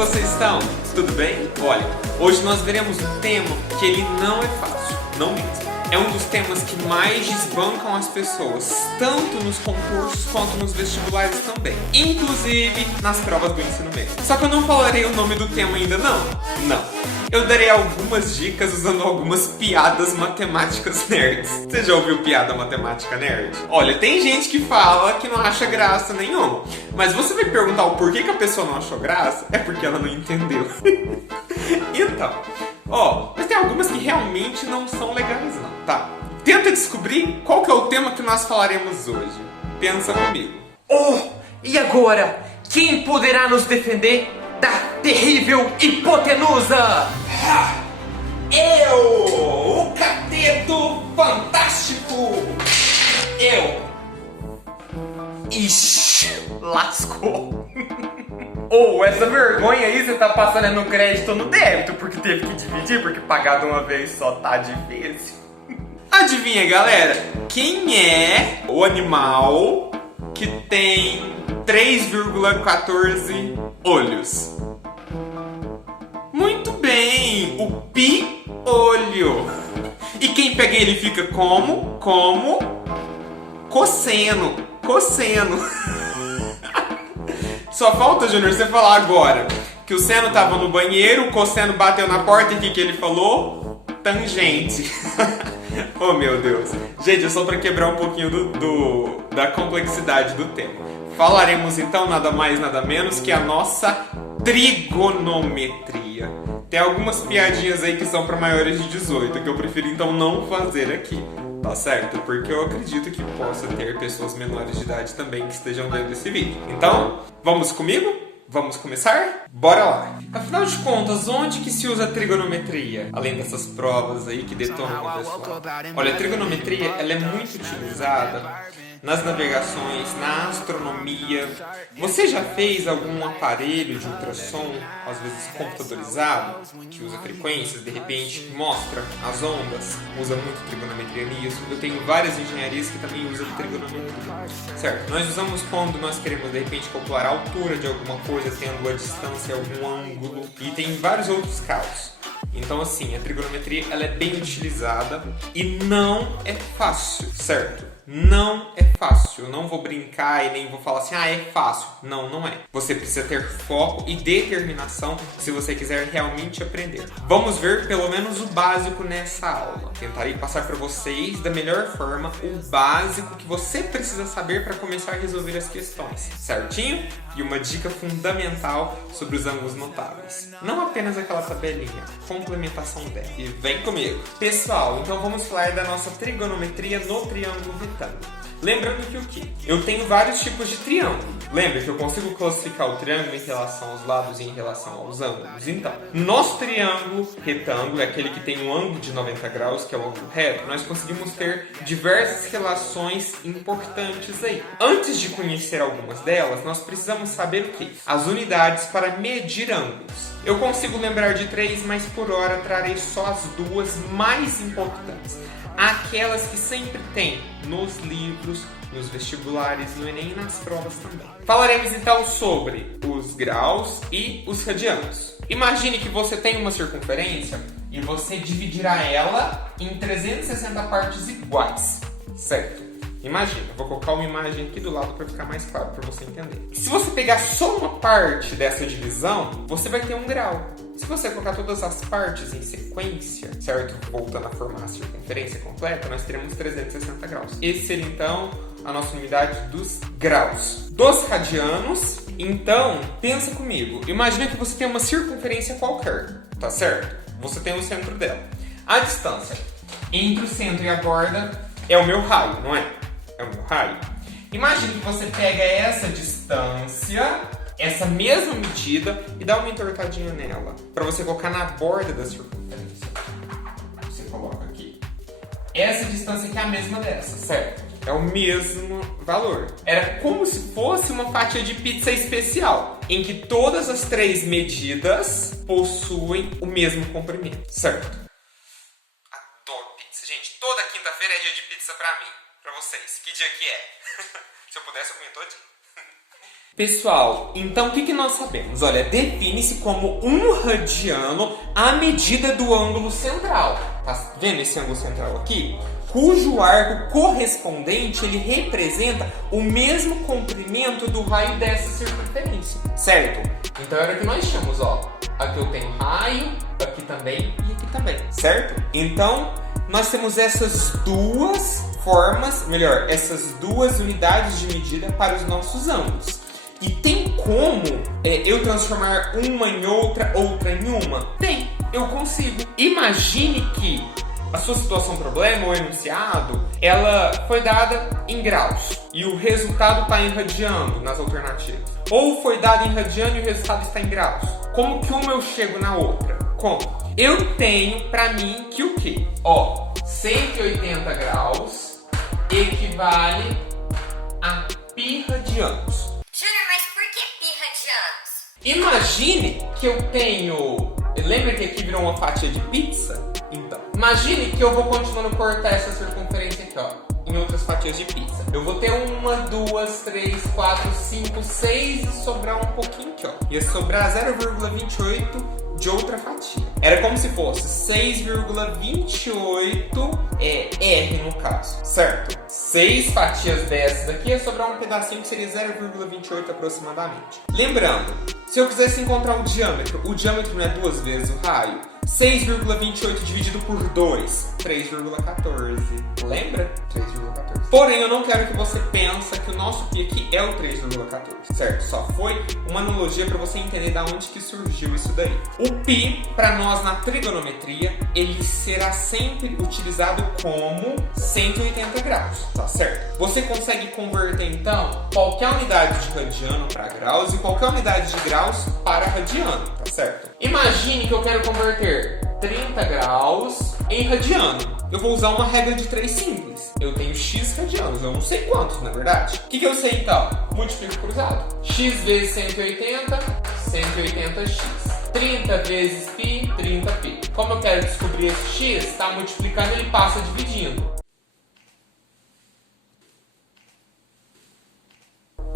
vocês estão? Tudo bem? Olha, hoje nós veremos um tema que ele não é fácil, não mesmo. É um dos temas que mais desbancam as pessoas, tanto nos concursos quanto nos vestibulares também, inclusive nas provas do ensino médio. Só que eu não falarei o nome do tema ainda não. Eu darei algumas dicas usando algumas piadas matemáticas nerds. Você já ouviu piada matemática nerd? Olha, tem gente que fala que não acha graça nenhuma, mas você vai perguntar o porquê que a pessoa não achou graça? É porque ela não entendeu. Então, mas tem algumas que realmente não são legais não, tá? Tenta descobrir qual que é o tema que nós falaremos hoje. Pensa comigo. E agora? Quem poderá nos defender da terrível hipotenusa? Eu, o Cateto Fantástico! Ixi, lascou. Essa vergonha aí você tá passando no crédito ou no débito, porque teve que dividir, porque pagar de uma vez só tá difícil. Adivinha, galera? Quem é o animal que tem 3,14 olhos? Muito bem, o piolho. E quem pega ele fica como? Cosseno. Só falta, Júnior, você falar agora que o Seno tava no banheiro, o cosseno bateu na porta e o que ele falou? Tangente. Oh, meu Deus. Gente, é só para quebrar um pouquinho da complexidade do tema. Falaremos então nada mais, nada menos que a nossa trigonometria. Tem algumas piadinhas aí que são para maiores de 18, que eu prefiro então não fazer aqui. Tá certo? Porque eu acredito que possa ter pessoas menores de idade também que estejam vendo esse vídeo. Então, vamos comigo? Vamos começar? Bora lá! Afinal de contas, onde que se usa a trigonometria? Além dessas provas aí que detonam o pessoal. Olha, a trigonometria ela é muito utilizada nas navegações, na astronomia. Você já fez algum aparelho de ultrassom, às vezes computadorizado, que usa frequências, de repente mostra as ondas? Usa muito trigonometria nisso. Eu tenho várias engenharias que também usam trigonometria. Certo? Nós usamos quando nós queremos, de repente, calcular a altura de alguma coisa, tendo a distância, algum ângulo. E tem vários outros casos. Então, assim, a trigonometria ela é bem utilizada e não é fácil, certo? Não é fácil. Eu não vou brincar e nem vou falar assim, é fácil. Não, não é. Você precisa ter foco e determinação se você quiser realmente aprender. Vamos ver pelo menos o básico nessa aula. Tentarei passar para vocês da melhor forma o básico que você precisa saber para começar a resolver as questões. Certinho? E uma dica fundamental sobre os ângulos notáveis. Não apenas aquela tabelinha, complementação dela. E vem comigo. Pessoal, então vamos falar da nossa trigonometria no triângulo retângulo. Lembrando que o quê? Eu tenho vários tipos de triângulo. Lembra que eu consigo classificar o triângulo em relação aos lados e em relação aos ângulos? Então, nosso triângulo retângulo é aquele que tem um ângulo de 90 graus, que é o ângulo reto. Nós conseguimos ter diversas relações importantes aí. Antes de conhecer algumas delas, nós precisamos saber o quê? As unidades para medir ângulos. Eu consigo lembrar de 3, mas por hora trarei só as duas mais importantes. Aquelas que sempre tem nos livros, nos vestibulares, no Enem e nas provas também. Falaremos então sobre os graus e os radianos. Imagine que você tem uma circunferência e você dividirá ela em 360 partes iguais, certo? Imagina, eu vou colocar uma imagem aqui do lado para ficar mais claro para você entender. Se você pegar só uma parte dessa divisão, você vai ter um grau. Se você colocar todas as partes em sequência, certo? Voltando a formar a circunferência completa, nós teremos 360 graus. Esse seria, então, a nossa unidade dos graus. Dos radianos, então, pensa comigo. Imagina que você tem uma circunferência qualquer, tá certo? Você tem o centro dela. A distância entre o centro e a borda é o meu raio, não é? É o meu raio. Imagina que você pega essa distância, essa mesma medida, e dá uma entortadinha nela, para você colocar na borda da circunferência. Você coloca aqui. Essa distância aqui é a mesma dessa, certo? É o mesmo valor. Era como se fosse uma fatia de pizza especial, em que todas as 3 medidas possuem o mesmo comprimento, certo? Adoro pizza, gente. Toda quinta-feira é dia de pizza pra mim, pra vocês. Que dia que é? Se eu pudesse, eu comia todinho. Pessoal, então o que nós sabemos? Olha, define-se como um radiano a medida do ângulo central. Tá vendo esse ângulo central aqui? Cujo arco correspondente ele representa o mesmo comprimento do raio dessa circunferência, certo? Então era o que nós chamamos, ó. Aqui eu tenho raio, aqui também e aqui também, certo? Então nós temos essas duas formas, melhor, essas duas unidades de medida para os nossos ângulos. E tem como eu transformar uma em outra, outra em uma? Tem, eu consigo. Imagine que a sua situação problema ou enunciado, ela foi dada em graus e o resultado está em radiano nas alternativas. Ou foi dado em radiano e o resultado está em graus. Como que uma eu chego na outra? Como? Eu tenho para mim que o quê? Ó, 180 graus equivale a π radianos. Júnior, mas por que pi radianos? Imagine que eu tenho... Lembra que aqui virou uma fatia de pizza? Então, imagine que eu vou continuando cortar essa circunferência aqui, ó, em outras fatias de pizza. Eu vou ter 1, 2, 3, 4, 5, 6 e sobrar um pouquinho aqui, ó. Ia sobrar 0,28 de outra fatia. Era como se fosse 6,28 R no caso, certo? 6 fatias dessas daqui ia sobrar um pedacinho que seria 0,28 aproximadamente. Lembrando, se eu quisesse encontrar o diâmetro não é 2 vezes o raio? 6,28 dividido por 2, 3,14. Lembra? 3,14. Porém, eu não quero que você pense que o nosso π aqui é o 3,14, certo? Só foi uma analogia para você entender da onde que surgiu isso daí. O π, para nós na trigonometria, ele será sempre utilizado como 180 graus, tá certo? Você consegue converter, então, qualquer unidade de radiano para graus e qualquer unidade de graus para radiano, tá certo? Imagine que eu quero converter 30 graus em radiano. Eu vou usar uma regra de 3 simples. Eu tenho x radianos, eu não sei quantos, na verdade. O que eu sei então? Multiplico cruzado. X vezes 180, 180x. 30 vezes π, 30π. Como eu quero descobrir esse x, está multiplicando, ele passa dividindo.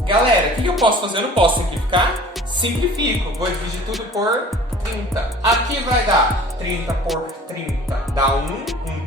Galera, o que eu posso fazer? Eu não posso simplificar? Simplifico. Vou dividir tudo por 30. Aqui vai dar 30 por 30. Dá 1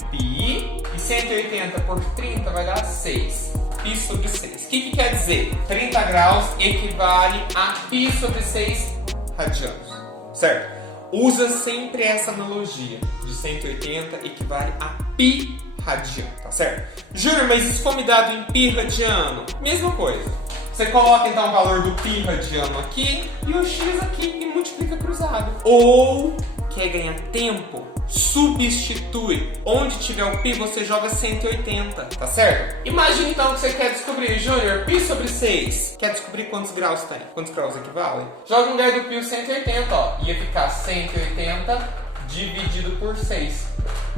π. E 180 por 30 vai dar 6. Π sobre 6. O que quer dizer? 30 graus equivale a π sobre 6 radianos. Certo? Usa sempre essa analogia. De 180 equivale a π radiano. Tá certo? Júnior, mas isso foi me dado em π radiano? Mesma coisa. Você coloca então o valor do π radiano aqui e o x aqui e multiplica cruzado. Ou, quer ganhar tempo, substitui. Onde tiver o π você joga 180, tá certo? Imagina então que você quer descobrir, Júnior, π sobre 6. Quer descobrir quantos graus tem? Quantos graus equivalem? Joga no lugar do π o 180, ó. Ia ficar 180 dividido por 6.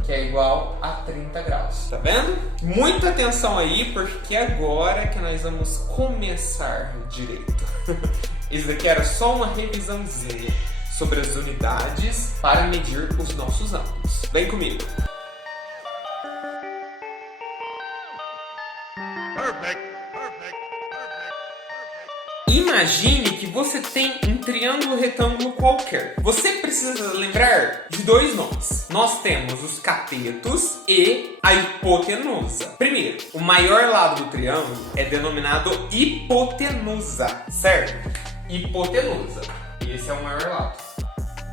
Que é igual a 30 graus. Tá vendo? Muita atenção aí, porque agora que nós vamos começar direito. Isso daqui era só uma revisãozinha sobre as unidades para medir os nossos ângulos. Vem comigo. Imagine que você tem um triângulo retângulo qualquer. Você precisa lembrar de 2 nomes. Nós temos os catetos e a hipotenusa. Primeiro, o maior lado do triângulo é denominado hipotenusa, certo? Hipotenusa. E esse é o maior lado.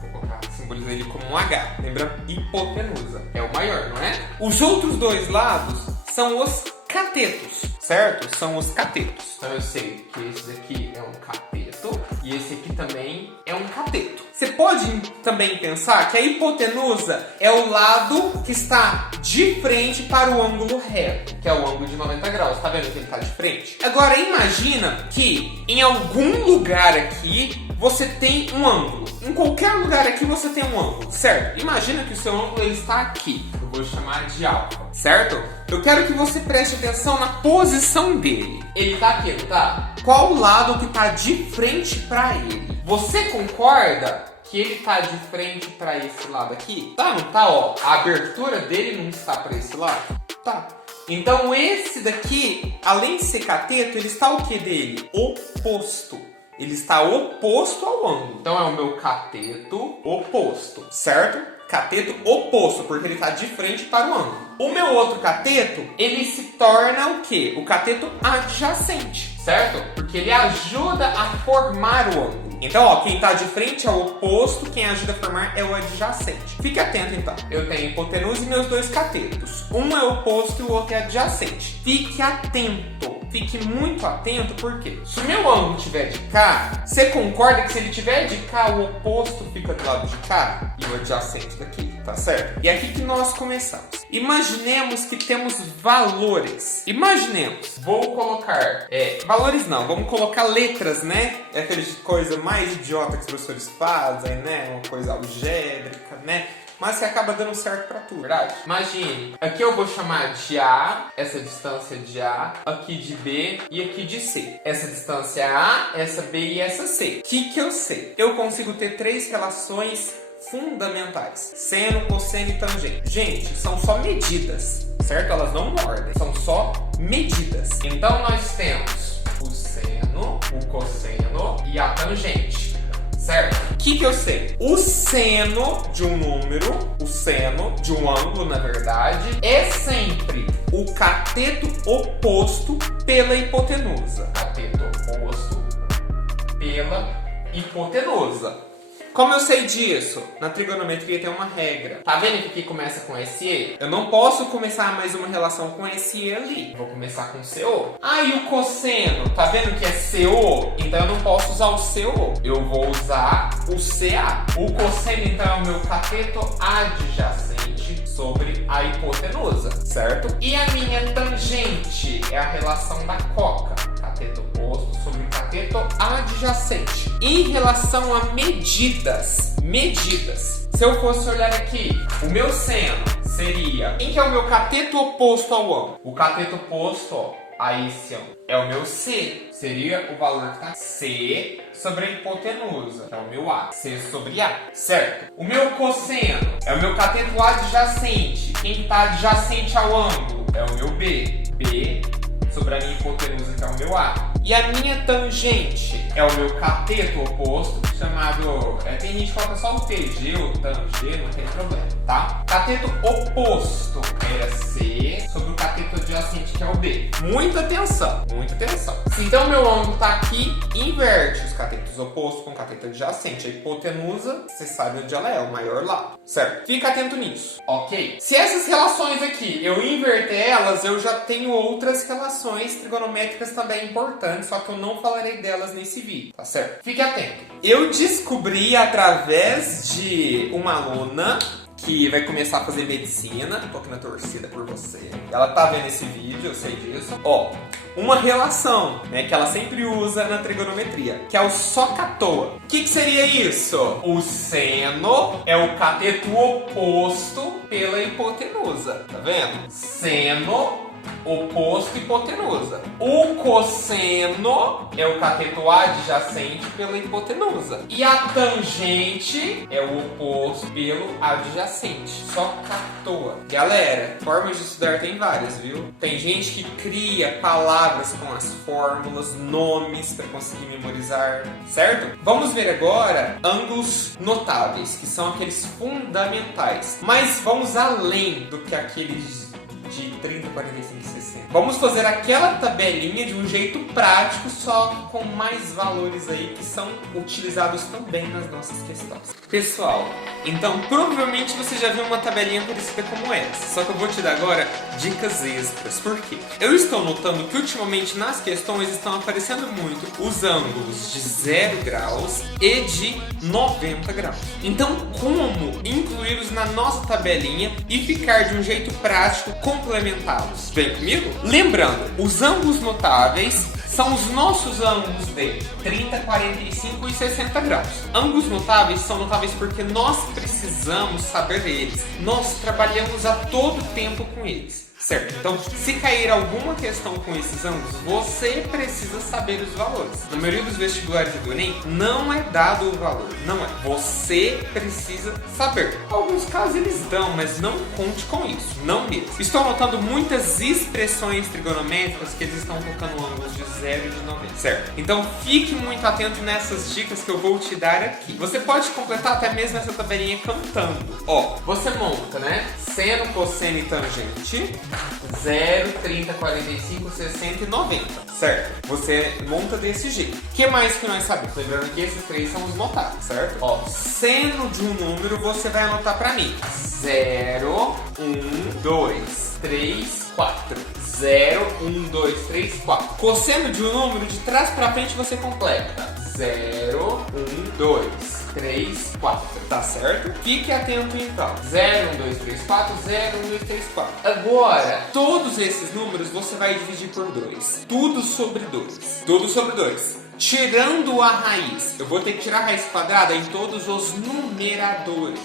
Vou colocar, simbolizar ele como um H. Lembrando, hipotenusa. É o maior, não é? Os outros 2 lados são os catetos, certo? São os catetos. Então eu sei que esse daqui é um cateto e esse aqui também é um cateto. Você pode também pensar que a hipotenusa é o lado que está de frente para o ângulo reto, que é o ângulo de 90 graus. Tá vendo que ele está de frente? Agora imagina que em algum lugar aqui você tem um ângulo. Em qualquer lugar aqui você tem um ângulo, certo? Imagina que o seu ângulo ele está aqui. Eu vou chamar de alfa, certo? Eu quero que você preste atenção na posição dele. Ele está aqui, não tá? Qual o lado que está de frente para ele? Você concorda que ele está de frente para esse lado aqui? Tá, não tá? Ó, a abertura dele não está para esse lado? Tá. Então esse daqui, além de ser cateto, ele está o que dele? Oposto. ele está oposto ao ângulo. Então é o meu cateto oposto, certo? Cateto oposto, porque ele está de frente para o ângulo. O meu outro cateto, ele se torna o quê? O cateto adjacente, certo? Porque ele ajuda a formar o ângulo. Então, ó, quem está de frente é o oposto, quem ajuda a formar é o adjacente. Fique atento, então. Eu tenho hipotenusa e meus dois catetos. Um é oposto e o outro é adjacente. Fique atento. Fique muito atento, porque se o meu ângulo estiver de cá, você concorda que se ele estiver de cá, o oposto fica do lado de cá e o adjacente daqui, tá certo? E é aqui que nós começamos. Imaginemos que temos valores. Imaginemos, vou colocar, valores não, vamos colocar letras, né? É aquela coisa mais idiota que os professores fazem, né? Uma coisa algébrica, né? Mas que acaba dando certo pra tudo, verdade? Imagine, aqui eu vou chamar de A, essa distância de A, aqui de B e aqui de C. Essa distância é A, essa B e essa C. O que eu sei? Eu consigo ter três relações fundamentais: seno, cosseno e tangente. Gente, são só medidas, certo? Elas não mordem, são só medidas. Então nós temos o seno, o cosseno e a tangente. Certo? O que eu sei? O seno de um número, o seno de um ângulo, na verdade, é sempre o cateto oposto pela hipotenusa. Cateto oposto pela hipotenusa. Como eu sei disso? Na trigonometria tem uma regra. Tá vendo que aqui começa com SE? Eu não posso começar mais uma relação com SE ali. Vou começar com CO. Ah, e o cosseno? Tá vendo que é CO? Então eu não posso usar o CO. Eu vou usar o CA. O cosseno, então, é o meu cateto adjacente sobre a hipotenusa, certo? E a minha tangente é a relação da coca. Cateto oposto sobre o cateto adjacente. Em relação a medidas, se eu fosse olhar aqui, o meu seno seria... Quem que é o meu cateto oposto ao ângulo? O cateto oposto, ó, a esse ângulo é o meu C. Seria o valor que tá C sobre a hipotenusa, que é o meu A. C sobre A, certo? O meu cosseno é o meu cateto adjacente. Quem está adjacente ao ângulo é o meu B. B sobre a minha hipotenusa, que é o meu A. E a minha tangente é o meu cateto oposto, chamado... tem gente que coloca só o TG ou tangê, não tem problema, tá? Cateto oposto era C sobre o cateto adjacente, que é o B. Muita atenção, muita atenção. Se então meu ângulo tá aqui, inverte os catetos opostos com o cateto adjacente. A hipotenusa, você sabe onde ela é, o maior lado, certo? Fica atento nisso, ok? Se essas relações aqui eu inverter elas, eu já tenho outras relações trigonométricas também importantes, só que eu não falarei delas nesse vídeo, tá certo? Fique atento. Eu descobri através de uma aluna que vai começar a fazer medicina, tô aqui na torcida por você. Ela tá vendo esse vídeo, eu sei disso. Ó, uma relação, né, que ela sempre usa na trigonometria, que é o SOHCAHTOA. O que seria isso? O seno é o cateto oposto pela hipotenusa, tá vendo? Seno oposto hipotenusa. O cosseno é o cateto adjacente pela hipotenusa. E a tangente é o oposto pelo adjacente. SOHCAHTOA. Galera, formas de estudar tem várias, viu? Tem gente que cria palavras com as fórmulas, nomes para conseguir memorizar, certo? Vamos ver agora ângulos notáveis, que são aqueles fundamentais. Mas vamos além do que aqueles de 30, 45 e 60. Vamos fazer aquela tabelinha de um jeito prático, só com mais valores aí que são utilizados também nas nossas questões. Pessoal, então provavelmente você já viu uma tabelinha parecida como essa, só que eu vou te dar agora dicas extras. Por quê? Eu estou notando que ultimamente nas questões estão aparecendo muito os ângulos de 0 graus e de 90 graus. Então, como incluí-los na nossa tabelinha e ficar de um jeito prático complementá-los? Vem comigo? Lembrando, os ângulos notáveis são os nossos ângulos de 30, 45 e 60 graus. Ângulos notáveis são notáveis porque nós precisamos saber deles. Nós trabalhamos a todo tempo com eles, certo? Então, se cair alguma questão com esses ângulos, você precisa saber os valores. Na maioria dos vestibulares do Enem, não é dado o valor, não é. Você precisa saber. Em alguns casos eles dão, mas não conte com isso, não mesmo. Estou anotando muitas expressões trigonométricas que eles estão colocando ângulos de 0 e de 90, certo? Então, fique muito atento nessas dicas que eu vou te dar aqui. Você pode completar até mesmo essa tabelinha cantando. Ó, você monta, né? Seno, cosseno e tangente, 0, 30, 45, 60 e 90, certo? Você monta desse jeito. O que mais que nós sabemos? Lembrando que esses três são os notáveis, certo? Ó, seno de um número você vai anotar pra mim. 0, 1, 2, 3, 4. 0, 1, 2, 3, 4. Cosseno de um número, de trás pra frente você completa. 0, 1, 2, 3, 4. Tá certo? Fique atento então. 0, 1, 2, 3, 4. 0, 1, 2, 3, 4. Agora, todos esses números você vai dividir por 2. Tudo sobre 2. Tudo sobre 2. Tirando a raiz. Eu vou ter que tirar a raiz quadrada em todos os numeradores.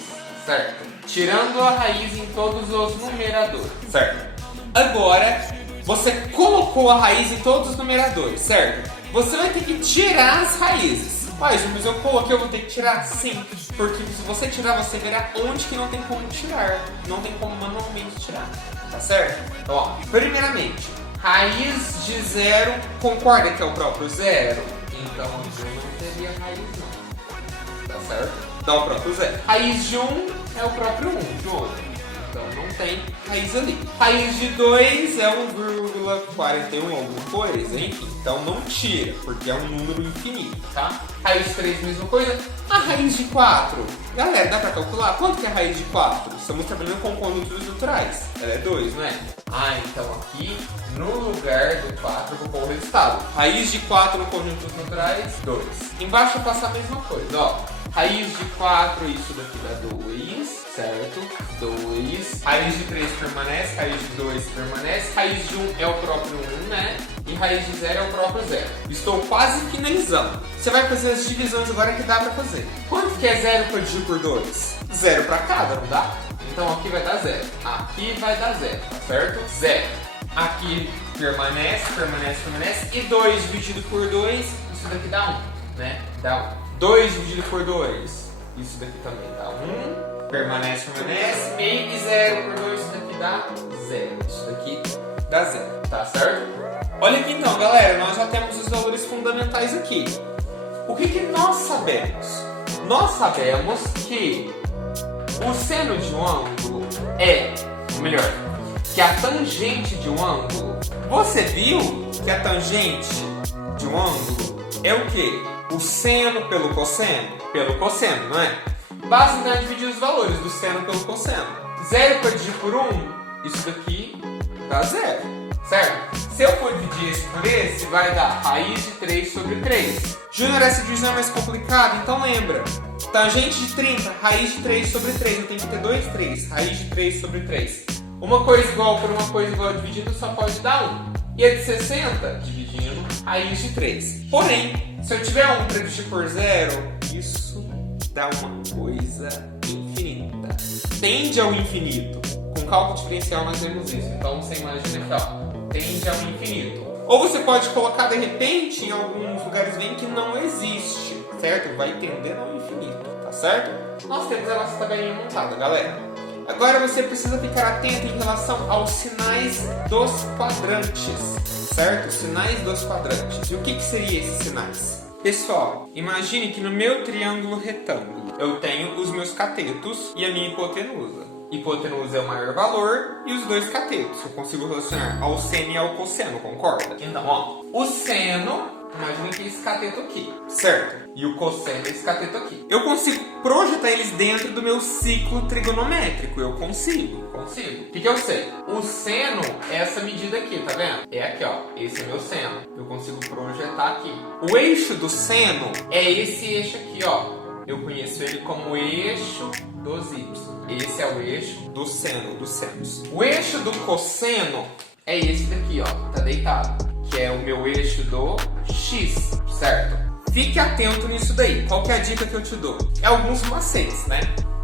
Certo? Tirando a raiz em todos os numeradores. Certo? Agora, você colocou a raiz em todos os numeradores, certo? Você vai ter que tirar as raízes. Mas eu coloquei, eu vou ter que tirar? Sim. Porque se você tirar, você verá onde que não tem como tirar. Não tem como manualmente tirar. Tá certo? Então, ó, primeiramente, raiz de 0, concorda que é o próprio 0? Então, eu não teria raiz não. Tá certo? Dá o próprio 0. Raiz de 1 é o próprio 1, de outro. Então não tem raiz ali. Raiz de 2 é 1,41 alguma coisa, enfim. Então não tira, porque é um número infinito, tá? Raiz de 3, mesma coisa. A raiz de 4. Galera, dá pra calcular? Quanto que é a raiz de 4? Estamos trabalhando com conjuntos naturais. Ela é 2, não é? Ah, então aqui, no lugar do 4, eu vou pôr o resultado. Raiz de 4 no conjuntos naturais, 2. Embaixo eu faço a mesma coisa, ó. Raiz de 4, isso daqui dá 2, certo? 2. Raiz de 3 permanece, raiz de 2 permanece. Raiz de 1 é o próprio 1, né? E raiz de 0 é o próprio 0. Estou quase finalizando. Você vai fazer as divisões agora que dá pra fazer. Quanto que é 0 dividir por 2? 0 pra cada, não dá? Então aqui vai dar 0. Aqui vai dar 0, tá certo? 0. Aqui permanece, permanece, permanece. E 2 dividido por 2, isso daqui dá 1, né? Dá 1. 2 dividido por 2, isso daqui também dá 1. Permanece, permanece. Meio e 0 por 2, isso daqui dá 0. Isso daqui dá 0, tá certo? Olha aqui então, galera, nós já temos os valores fundamentais aqui. O que nós sabemos? Nós sabemos que o seno de um ângulo é, ou melhor, que a tangente de um ângulo. Você viu que a tangente de um ângulo é o quê? O seno pelo cosseno? Pelo cosseno, não é? Basta então dividir os valores do seno pelo cosseno. 0 para dividir por 1, isso daqui dá 0, certo? Se eu for dividir esse por esse, vai dar raiz de 3 sobre 3. Júnior, essa divisão é mais complicada, então lembra. Tangente de 30, raiz de 3 sobre 3. Eu tenho que ter 2 3, raiz de 3 sobre 3. Uma coisa igual por uma coisa igual dividido só pode dar 1. E a de 60, dividindo, raiz de 3. Porém, se eu tiver 1 para dividir por 0, isso dá uma coisa infinita. Tende ao infinito. Com cálculo diferencial nós vemos isso. Então você imagina que tende ao infinito. Ou você pode colocar de repente em alguns lugares bem que não existe, certo? Vai tendendo ao infinito, tá certo? Nós temos a nossa tabelinha montada, galera. Agora você precisa ficar atento em relação aos sinais dos quadrantes, certo? Sinais dos quadrantes. E o que seriam esses sinais? Pessoal, imagine que no meu triângulo retângulo eu tenho os meus catetos e a minha hipotenusa. Hipotenusa é o maior valor e os dois catetos. Eu consigo relacionar ao seno e ao cosseno, concorda? Então, ó, o seno, imagine que é esse cateto aqui, certo? E o cosseno é esse cateto aqui. Eu consigo projetar eles dentro do meu ciclo trigonométrico. Eu consigo. O que eu sei? O seno é essa medida aqui, tá vendo? É aqui, ó. Esse é meu seno. Eu consigo projetar aqui. O eixo do seno é esse eixo aqui, ó. Eu conheço ele como eixo dos y. Esse é o eixo do seno, dos senos. O eixo do cosseno é esse daqui, ó. Tá deitado. Que é o meu eixo do x, certo? Fique atento nisso daí. Qual que é a dica que eu te dou? É alguns macetes, né?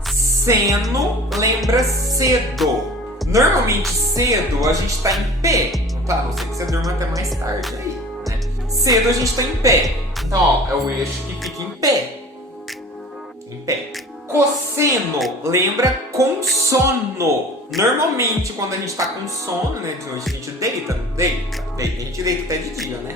Seno lembra cedo. Normalmente cedo a gente tá em pé, não tá? A não ser que você durma até mais tarde aí, né? Cedo a gente tá em pé. Então, ó, é o eixo que fica em pé. Em pé. Cosseno lembra com sono. Normalmente, quando a gente tá com sono, né? De noite a gente deita. A gente deita até de dia, né?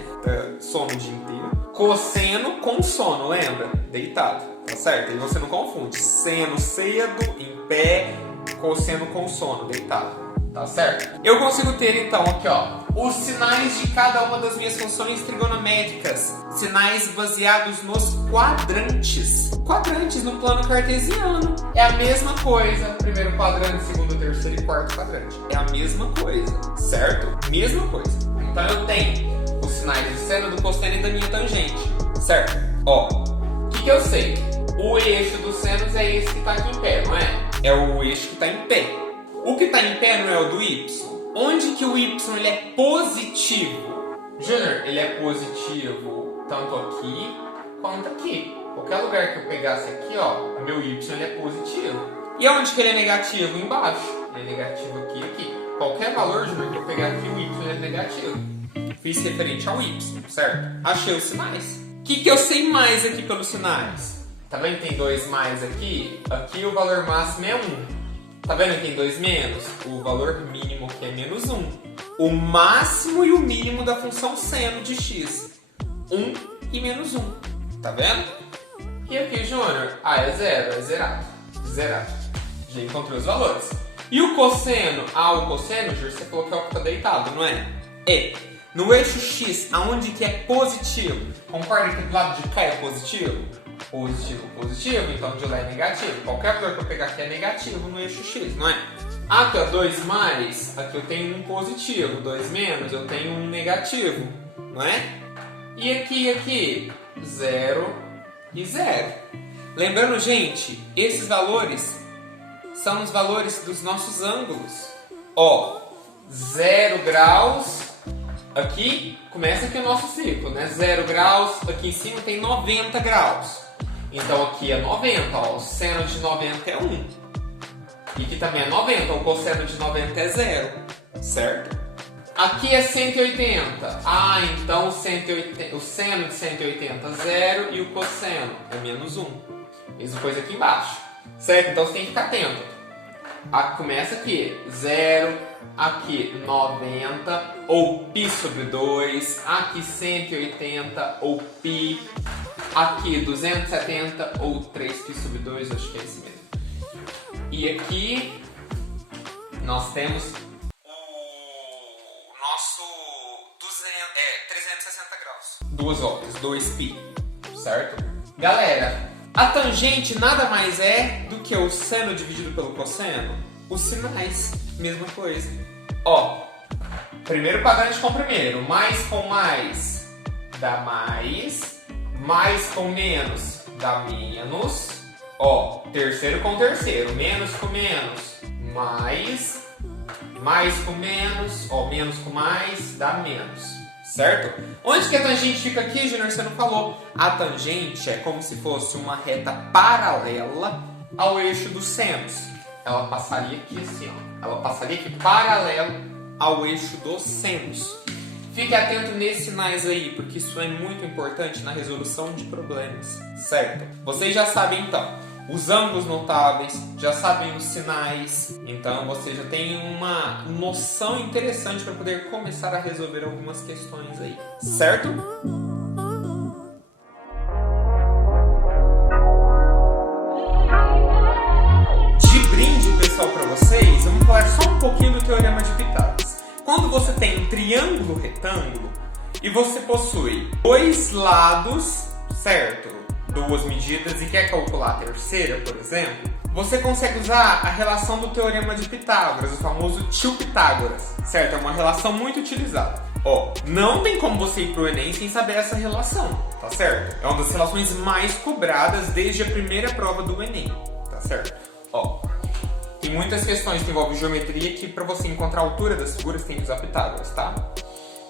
Sono o dia inteiro. Cosseno com sono, lembra? Deitado, tá certo? E você não confunde. Seno cedo, em pé, cosseno com sono, deitado, tá certo? Eu consigo ter, então, aqui, ó, os sinais de cada uma das minhas funções trigonométricas. Sinais baseados nos quadrantes. Quadrantes no plano cartesiano. É a mesma coisa. Primeiro quadrante, segundo, terceiro e quarto quadrante. É a mesma coisa, certo? Mesma coisa. Então eu tenho os sinais do seno, do cosseno e da minha tangente, certo? Ó, o que eu sei? O eixo dos senos é esse que tá aqui em pé, não é? É o eixo que tá em pé. O que tá em pé não é o do y? Onde que o y ele é positivo? Júnior, ele é positivo tanto aqui quanto aqui. Qualquer lugar que eu pegasse aqui, ó, o meu y ele é positivo. E onde que ele é negativo? Embaixo. Ele é negativo aqui e aqui. Qualquer valor, Júnior, que eu pegar aqui, o y ele é negativo. Fiz referente ao y, certo? Achei os sinais. O que eu sei mais aqui pelos sinais? Tá vendo que tem 2 mais aqui? Aqui o valor máximo é 1. Tá vendo que tem 2 menos? O valor mínimo aqui é menos 1. O máximo e o mínimo da função seno de x. 1 e menos 1. Tá vendo? E aqui, Júnior? Ah, é 0. É zerado. Zerado. Já encontrei os valores. E o cosseno? Ah, o cosseno, Júnior, você falou que é o que tá deitado, não é? É. No eixo x, aonde que é positivo? Concorda que do lado de cá é positivo? Positivo, positivo, então de lá é negativo. Qualquer valor que eu pegar aqui é negativo no eixo x, não é? Aqui, ó, 2 mais, aqui eu tenho um positivo. 2 menos, eu tenho um negativo, não é? E aqui, 0 e 0. Lembrando, gente, esses valores são os valores dos nossos ângulos. Ó, 0 graus, aqui começa aqui o nosso círculo, né? 0 graus, aqui em cima tem 90 graus. Então aqui é 90, ó, o seno de 90 é 1. E aqui também é 90, o cosseno de 90 é 0, certo? Aqui é 180. Ah, então o seno de 180 é 0 e o cosseno é menos 1. Mesma coisa aqui embaixo, certo? Então você tem que ficar atento. Começa aqui, 0, aqui 90, ou π sobre 2, aqui 180, ou π, aqui 270, ou 3π sobre 2, acho que é esse mesmo. E aqui nós temos o nosso 360 graus. Duas voltas, 2π, certo? Galera, a tangente nada mais é do que o seno dividido pelo cosseno. Os sinais, mesma coisa. Ó, primeiro quadrante com primeiro. Mais com mais dá mais com menos dá menos. Ó, terceiro com terceiro. Menos com menos, mais com menos. Ó, menos com mais dá menos. Certo? Onde que a tangente fica aqui, Júnior? Você não falou. A tangente é como se fosse uma reta paralela ao eixo dos senos. Ela passaria aqui assim, ó. Ela passaria aqui paralelo ao eixo dos senos. Fique atento nesses sinais aí, porque isso é muito importante na resolução de problemas, certo? Vocês já sabem, então, os ângulos notáveis, já sabem os sinais, então você já tem uma noção interessante para poder começar a resolver algumas questões aí, certo? De brinde, pessoal, para vocês, vamos falar só um pouquinho do Teorema de Pitágoras. Quando você tem um triângulo retângulo e você possui 2 lados, certo? 2 medidas e quer calcular a terceira, por exemplo, você consegue usar a relação do Teorema de Pitágoras, o famoso tio Pitágoras, certo? É uma relação muito utilizada. Ó, não tem como você ir pro Enem sem saber essa relação, tá certo? É uma das relações mais cobradas desde a primeira prova do Enem, tá certo? Ó, tem muitas questões que envolvem geometria que para você encontrar a altura das figuras tem que usar Pitágoras, tá?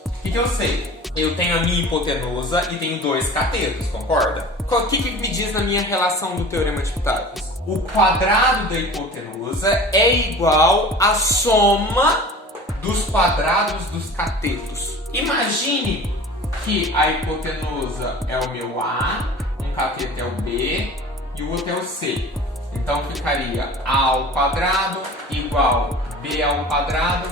O que eu sei? Eu tenho a minha hipotenusa e tenho 2 catetos, concorda? O que me diz na minha relação do Teorema de Pitágoras? o quadrado da hipotenusa é igual à soma dos quadrados dos catetos. Imagine que a hipotenusa é o meu A, um cateto é o B e o outro é o C. Então ficaria A ao quadrado igual B ao quadrado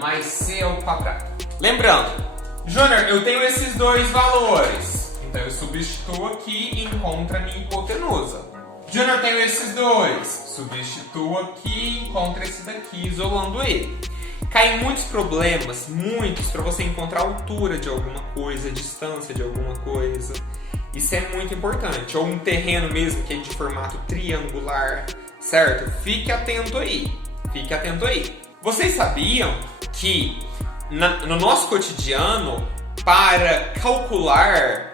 mais C ao quadrado. Lembrando, Júnior, eu tenho esses dois valores. Então eu substituo aqui e encontro a minha hipotenusa. Júnior, eu tenho esses dois. Substituo aqui e encontro esse daqui, isolando ele. Caem muitos problemas, muitos, para você encontrar a altura de alguma coisa, a distância de alguma coisa. Isso é muito importante. Ou um terreno mesmo que é de formato triangular, certo? Fique atento aí. Fique atento aí. Vocês sabiam que no nosso cotidiano, para calcular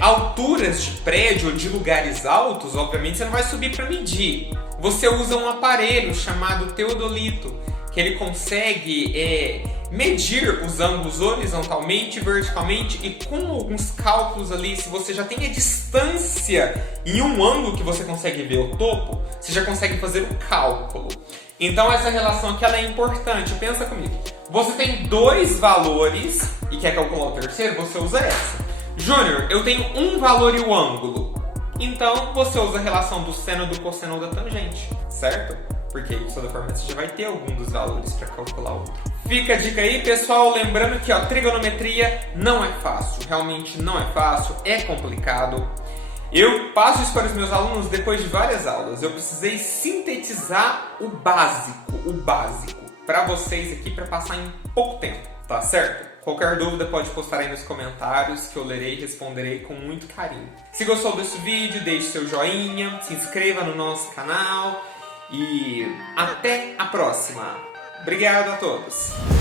alturas de prédio ou de lugares altos, obviamente você não vai subir para medir. Você usa um aparelho chamado teodolito, que ele consegue medir os ângulos horizontalmente, verticalmente e com alguns cálculos ali, se você já tem a distância em um ângulo que você consegue ver o topo, você já consegue fazer o cálculo. Então essa relação aqui ela é importante, pensa comigo. Você tem dois valores e quer calcular o terceiro, você usa essa. Júnior, eu tenho um valor e o ângulo. Então você usa a relação do seno, do cosseno ou da tangente, certo? Porque de toda forma você já vai ter algum dos valores para calcular outro. Fica a dica aí, pessoal, lembrando que trigonometria não é fácil, realmente não é fácil, é complicado. Eu passo isso para os meus alunos depois de várias aulas. Eu precisei sintetizar o básico para vocês aqui para passar em pouco tempo, tá certo? Qualquer dúvida pode postar aí nos comentários que eu lerei e responderei com muito carinho. Se gostou desse vídeo, deixe seu joinha, se inscreva no nosso canal e até a próxima. Obrigado a todos!